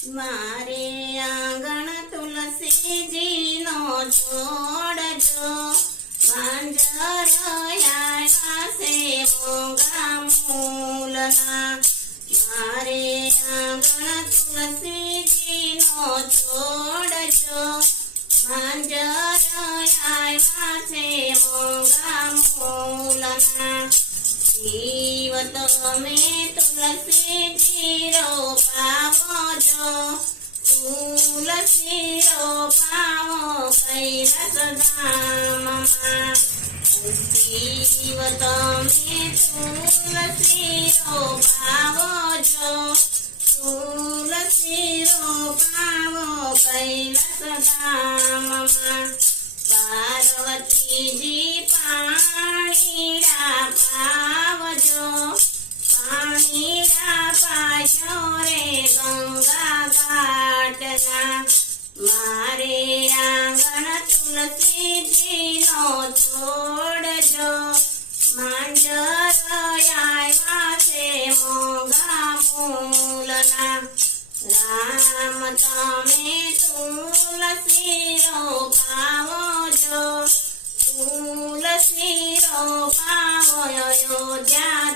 મારે આંગણ તુલસીજીનો છોડ જો માંજર આવ્યા છે મોંઘા મૂલના મારે આંગણ તુલસીજીનો છોડ જો માંજર આવ્યા છે મોંઘા મૂલના જીવ તમે તુલસી રોપાવો જો તુલસી રોપાવો કૈલાસ ધામમાં જીવ તમે તુલસી પાર્વતીજી તુલસીજીનો છોડજો માંજર આવ્યા છે મોંઘા મૂલના. રામ તમે તુલસી રોપાવો જો તુલસી રોપાવો અયોધ્યા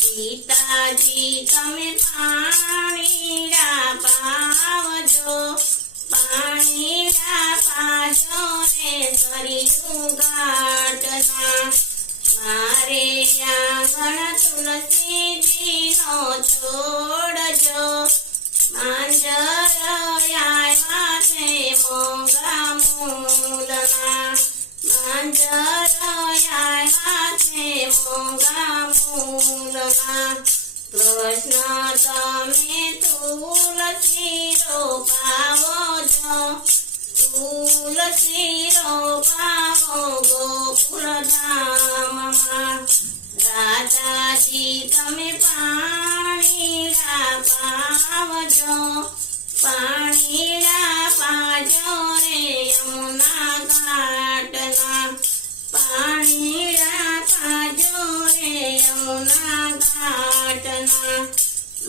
સીતાજી તમે પાણી પાવજો પાણીડા રે સરયુ મારે આંગણ તુલસીજીનો છોડજો માંજર આવ્યા છે મોંઘા મૂલના. માંજર છે મોંઘા મૂલના. કૃષ્ણ તમે તુલસી રોપાવો જો તુલસી રોપાવો ગોકુળ ધામમાં રાજાજી તમે પાણીડા પાવજો પાણીડા પાજો રે યમુના ઘાટના પાણીડા પાજો રે ઘાટના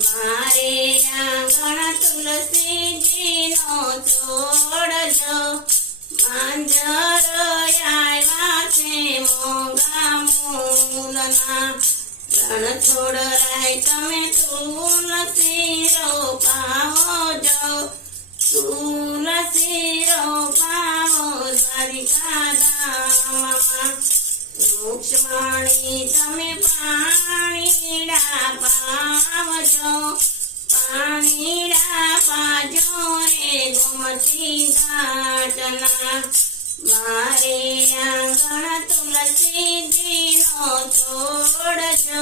મારે આંગણ તુલસીજીનો આવ્યા છે મોગા મૂલના. રણ છોડરાય તમે તુલસી રોપાવો જો, તુલસી રોપાવો દ્વારિકા ધામમાં. રૂક્ષ્મણી તમે પાણીડા પાવજો મોતી ઘાટના મારે આંગણ તુલસીજીનો છોડજો